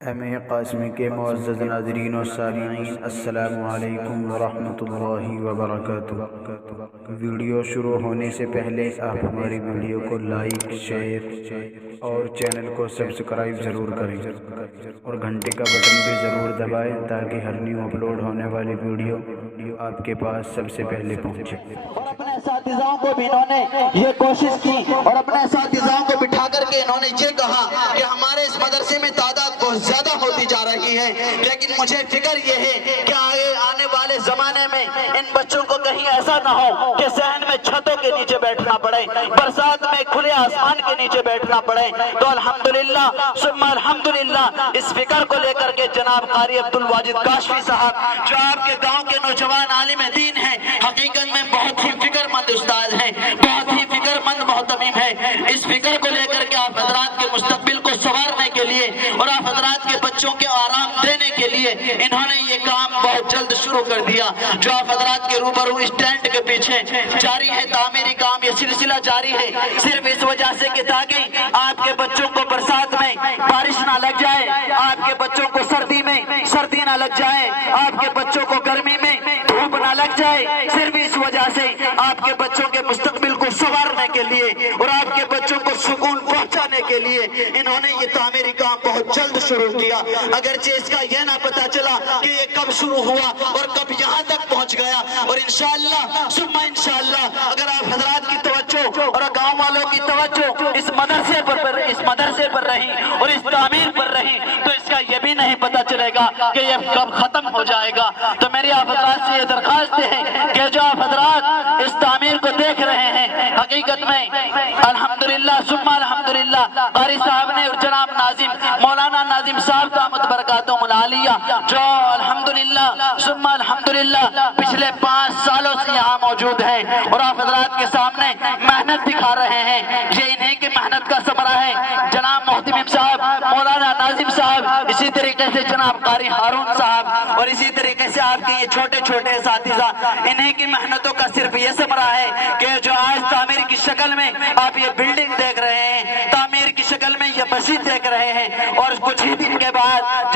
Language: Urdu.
ایم قاسمی کے معزز ناظرین و سامعین، السلام علیکم ورحمۃ اللہ وبرکاتہ۔ ویڈیو شروع ہونے سے پہلے آپ ہماری ویڈیو کو لائک، شیئر اور چینل کو سبسکرائب ضرور کریں اور گھنٹے کا بٹن بھی ضرور دبائیں تاکہ ہر نیو اپلوڈ ہونے والی ویڈیو آپ کے پاس سب سے پہلے پہنچے۔ اور اپنے اساتذاؤں کو بھی انہوں نے یہ کوشش کی اور اپنے اساتذاؤں کو بٹھا کر کے انہوں نے یہ کہا کہ ہمارے اس مدرسے میں تعداد بہت زیادہ ہوتی جا رہی ہے، لیکن مجھے فکر یہ ہے کہ آنے والے زمانے میں ان بچوں کو کہیں ایسا نہ ہو کہ صحن میں چھتوں کے نیچے بیٹھنا پڑے، برسات میں کھلے آسمان کے نیچے بیٹھنا پڑے۔ تو الحمدللہ ثم الحمدللہ اس فکر کو لے کر کے جناب قاری عبدالواجد کاشفی صاحب جو آپ کے گاؤں کے نوجوان عالم دین ہیں، حقیقت میں بہت ہی فکر مند استاد ہیں، بہت ہی فکر مند محتمم ہے۔ اس فکر کو لے کر کے آپ حضرات کے مستقبل کو سنوارنے کے لیے اور آپ حضرات کے بچوں کے آرام دینے کے لیے انہوں نے یہ کام بہت جلد شروع کر دیا۔ جو آپ حضرات کے روبرو اسٹینڈ کے پیچھے جاری ہے تعمیری کام، یہ سلسلہ جاری ہے صرف اس وجہ سے کہ تاکہ آپ کے بچوں کو برسات میں بارش نہ لگ جائے، آپ کے بچوں کو سردی میں سردی نہ لگ جائے، آپ کے بچوں کو گرمی میں دھوپ نہ لگ جائے۔ صرف اس وجہ سے آپ کے بچوں کے مستقبل کو سنوارنے کے لیے اور آپ کے بچوں کو سکون پہنچانے کے لیے انہوں نے یہ تعمیری کام بہت جلد شروع کیا، اگرچہ اس کا یہ نہ پتا چلا کہ یہ کب شروع ہوا اور کب یہاں تک پہنچ گیا۔ اور انشاءاللہ ثم انشاءاللہ اگر آپ حضرات کی توجہ اور گاؤں والوں کی توجہ اس مدرسے پر رہی اور اس تعمیر پر رہی تو اس کا یہ بھی نہیں پتا چلے گا کہ یہ کب ختم ہو جائے گا۔ تو میری آپ حضرات سے یہ درخواست ہے کہ جو آپ حضرات اس تعمیر کو دیکھ رہے ہیں، حقیقت میں الحمدللہ ثم الحمدللہ قاری صاحب نے اور جناب ناظم مولانا ناظم صاحب دامت برکاتہم العالیہ جو الحمدللہ ثم الحمدللہ پچھلے 5 سالوں سے یہاں موجود ہیں اور آپ حضرات کے سامنے محنت دکھا رہے ہیں، یہ انہیں کی محنت کا ثمرہ ہے۔ جناب محتمم صاحب، مولانا ناظم صاحب، اسی طریقے سے جناب قاری ہارون صاحب اور اسی طریقے سے آپ کے یہ چھوٹے چھوٹے اساتذہ، انہیں کی محنتوں کا صرف یہ ثمرہ ہے کہ جو آج تعمیر کی شکل میں آپ یہ بلڈنگ دیکھ رہے ہیں، تعمیر کی شکل میں یہ مسجد دیکھ رہے ہیں اور کچھ ہی دن کے بعد